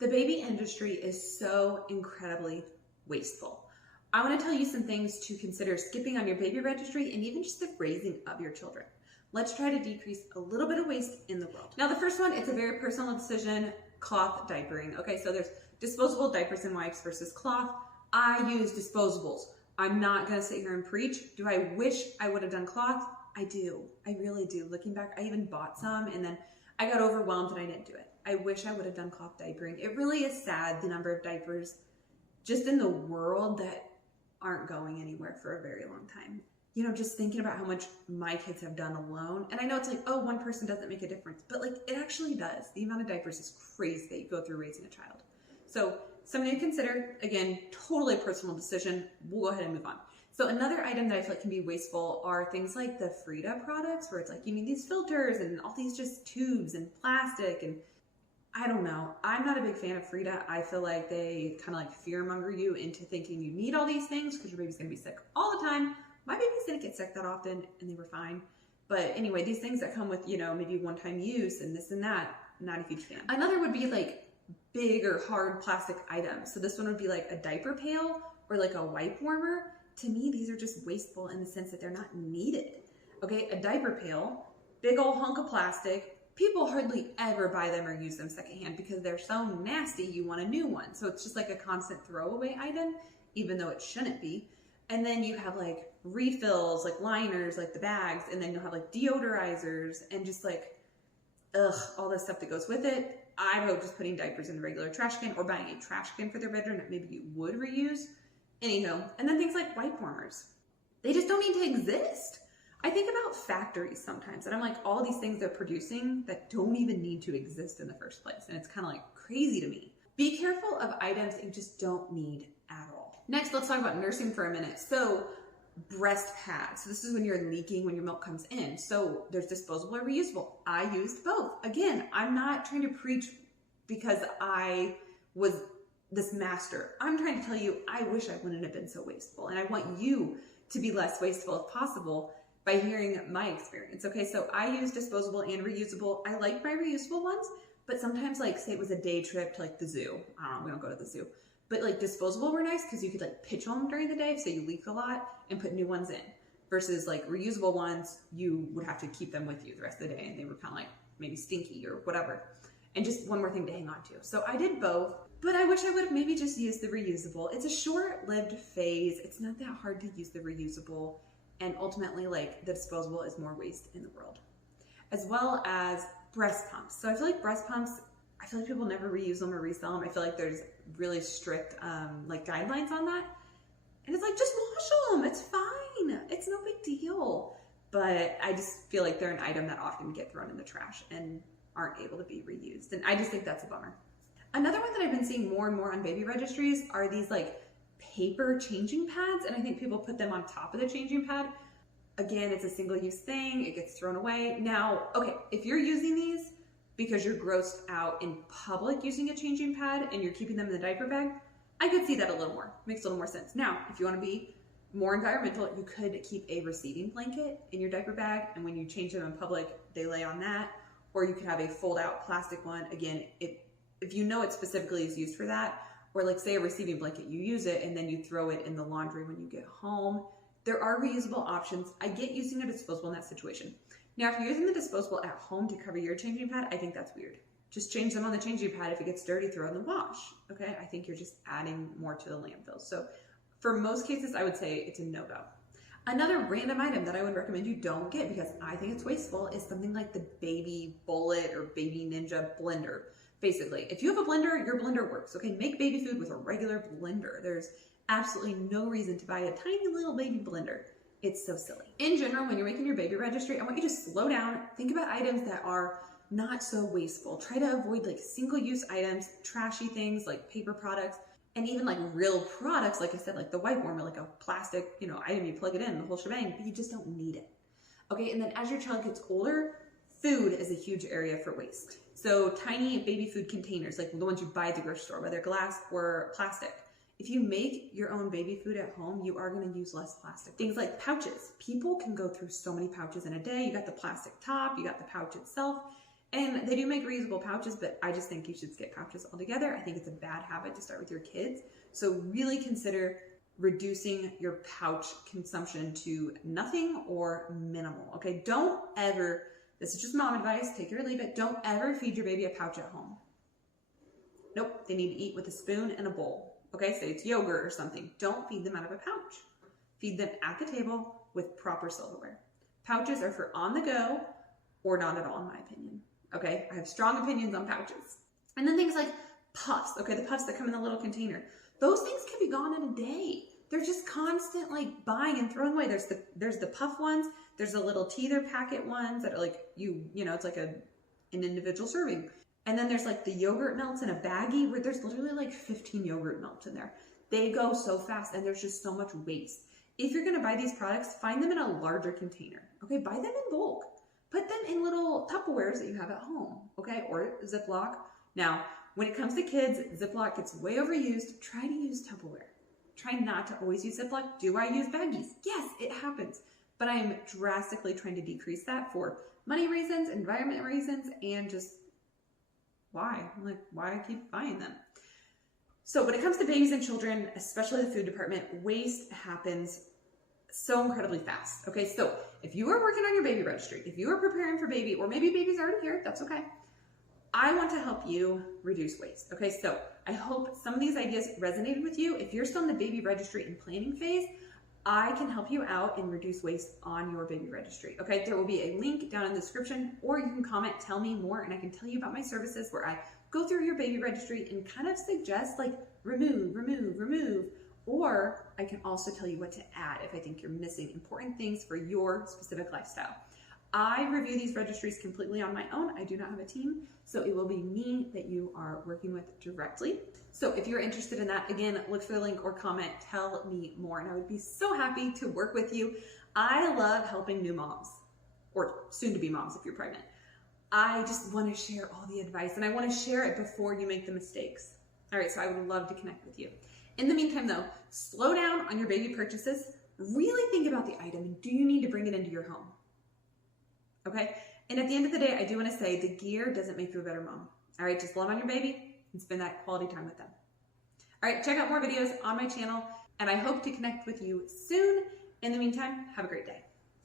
The baby industry is so incredibly wasteful. I want to tell you some things to consider skipping on your baby registry and even just the raising of your children. Let's try to decrease a little bit of waste in the world. Now, the first one, it's a very personal decision, cloth diapering. Okay, so there's disposable diapers and wipes versus cloth. I use disposables. I'm not gonna sit here and preach. Do I wish I would have done cloth? I do, I really do. Looking back, I even bought some and then I got overwhelmed and I didn't do it. I wish I would have done cloth diapering. It really is sad the number of diapers just in the world that aren't going anywhere for a very long time. You know, just thinking about how much my kids have done alone. And I know it's like, oh, one person doesn't make a difference, but like it actually does. The amount of diapers is crazy that you go through raising a child. So something to consider, again, totally a personal decision. We'll go ahead and move on. So another item that I feel like can be wasteful are things like the Frida products, where it's like you need these filters and all these just tubes and plastic, and I don't know. I'm not a big fan of Frida. I feel like they kind of like fearmonger you into thinking you need all these things because your baby's gonna be sick all the time. My babies didn't get sick that often and they were fine. But anyway, these things that come with, you know, maybe one-time use and this and that, not a huge fan. Another would be like big or hard plastic items. So this one would be like a diaper pail or like a wipe warmer. To me, these are just wasteful in the sense that they're not needed. Okay, a diaper pail, big old hunk of plastic. People hardly ever buy them or use them secondhand because they're so nasty you want a new one. So it's just like a constant throwaway item, even though it shouldn't be. And then you have like refills, like liners, like the bags, and then you'll have like deodorizers and just like, all the stuff that goes with it. I vote just putting diapers in the regular trash can or buying a trash can for their bedroom that maybe you would reuse. Anyhow, and then things like wipe warmers. They just don't need to exist. I think about factories sometimes and I'm like, all these things they're producing that don't even need to exist in the first place. And it's kind of like crazy to me. Be careful of items that you just don't need at all. Next, let's talk about nursing for a minute. So breast pads. So this is when you're leaking, when your milk comes in. So there's disposable or reusable. I used both. Again, I'm not trying to preach because I was this master. I'm trying to tell you, I wish I wouldn't have been so wasteful. And I want you to be less wasteful if possible by hearing my experience. Okay, so I use disposable and reusable. I like my reusable ones, but sometimes like say it was a day trip to like the zoo. I don't know, we don't go to the zoo. But like disposable were nice because you could like pitch them during the day so you leak a lot and put new ones in. Versus like reusable ones, you would have to keep them with you the rest of the day and they were kind of like maybe stinky or whatever. And just one more thing to hang on to. So I did both, but I wish I would have maybe just used the reusable. It's a short-lived phase. It's not that hard to use the reusable. And ultimately, like the disposable is more waste in the world. As well as breast pumps. So I feel like breast pumps, I feel like people never reuse them or resell them. I feel like there's really strict like guidelines on that. And it's like, just wash them, it's fine. It's no big deal. But I just feel like they're an item that often get thrown in the trash and aren't able to be reused. And I just think that's a bummer. Another one that I've been seeing more and more on baby registries are these like paper changing pads, and I think people put them on top of the changing pad. Again, it's a single-use thing. It gets thrown away. Now, okay, if you're using these because you're grossed out in public using a changing pad and you're keeping them in the diaper bag, I could see that a little more. Makes a little more sense. Now, if you want to be more environmental, you could keep a receiving blanket in your diaper bag, and when you change them in public, they lay on that. Or you could have a fold-out plastic one. Again, if you know it specifically is used for that, or like say a receiving blanket, you use it and then you throw it in the laundry when you get home. There are reusable options. I get using a disposable in that situation. Now, if you're using the disposable at home to cover your changing pad, I think that's weird. Just change them on the changing pad. If it gets dirty, throw it in the wash. Okay, I think you're just adding more to the landfill. So for most cases, I would say it's a no-go. Another random item that I would recommend you don't get because I think it's wasteful is something like the Baby Bullet or Baby Ninja blender. Basically, if you have a blender, your blender works. Okay, make baby food with a regular blender. There's absolutely no reason to buy a tiny little baby blender. It's so silly. In general, when you're making your baby registry, I want you to slow down, think about items that are not so wasteful. Try to avoid like single-use items, trashy things like paper products, and even like real products, like I said, like the wipe warmer, like a plastic, item, you plug it in, the whole shebang, but you just don't need it. Okay, and then as your child gets older, food is a huge area for waste. So tiny baby food containers, like the ones you buy at the grocery store, whether glass or plastic. If you make your own baby food at home, you are going to use less plastic. Things like pouches. People can go through so many pouches in a day. You got the plastic top, you got the pouch itself. And they do make reusable pouches, but I just think you should skip pouches altogether. I think it's a bad habit to start with your kids. So really consider reducing your pouch consumption to nothing or minimal, okay? Don't ever, this is just mom advice, take it or leave it, don't ever feed your baby a pouch at home. Nope, they need to eat with a spoon and a bowl, okay? Say it's yogurt or something. Don't feed them out of a pouch. Feed them at the table with proper silverware. Pouches are for on the go or not at all, in my opinion. Okay, I have strong opinions on pouches. And then things like puffs, okay, the puffs that come in the little container. Those things can be gone in a day. They're just constant like buying and throwing away. There's the puff ones, there's the little teeter packet ones that are like, you know, it's like an individual serving. And then there's like the yogurt melts in a baggie where there's literally like 15 yogurt melts in there. They go so fast and there's just so much waste. If you're gonna buy these products, find them in a larger container, okay? Buy them in bulk. Put them in little Tupperwares that you have at home, okay? Or Ziploc. Now, when it comes to kids, Ziploc gets way overused. Try to use Tupperware. Try not to always use Ziploc. Do I use baggies? Yes, it happens. But I am drastically trying to decrease that for money reasons, environment reasons, and just why? Like, why I keep buying them. So when it comes to babies and children, especially the food department, waste happens so incredibly fast. Okay, so if you are working on your baby registry, if you are preparing for baby, or maybe baby's already here, that's okay. I want to help you reduce waste. Okay, so I hope some of these ideas resonated with you. If you're still in the baby registry and planning phase, I can help you out and reduce waste on your baby registry. Okay, there will be a link down in the description, or you can comment, tell me more, and I can tell you about my services where I go through your baby registry and kind of suggest like remove, or I can also tell you what to add if I think you're missing important things for your specific lifestyle. I review these registries completely on my own. I do not have a team, so it will be me that you are working with directly. So if you're interested in that, again, look for the link or comment, tell me more, and I would be so happy to work with you. I love helping new moms, or soon-to-be moms if you're pregnant. I just want to share all the advice, and I want to share it before you make the mistakes. All right, so I would love to connect with you. In the meantime, though, slow down on your baby purchases. Really think about the item, and do you need to bring it into your home? Okay? And at the end of the day, I do want to say the gear doesn't make you a better mom. All right, just love on your baby and spend that quality time with them. All right, check out more videos on my channel, and I hope to connect with you soon. In the meantime, have a great day.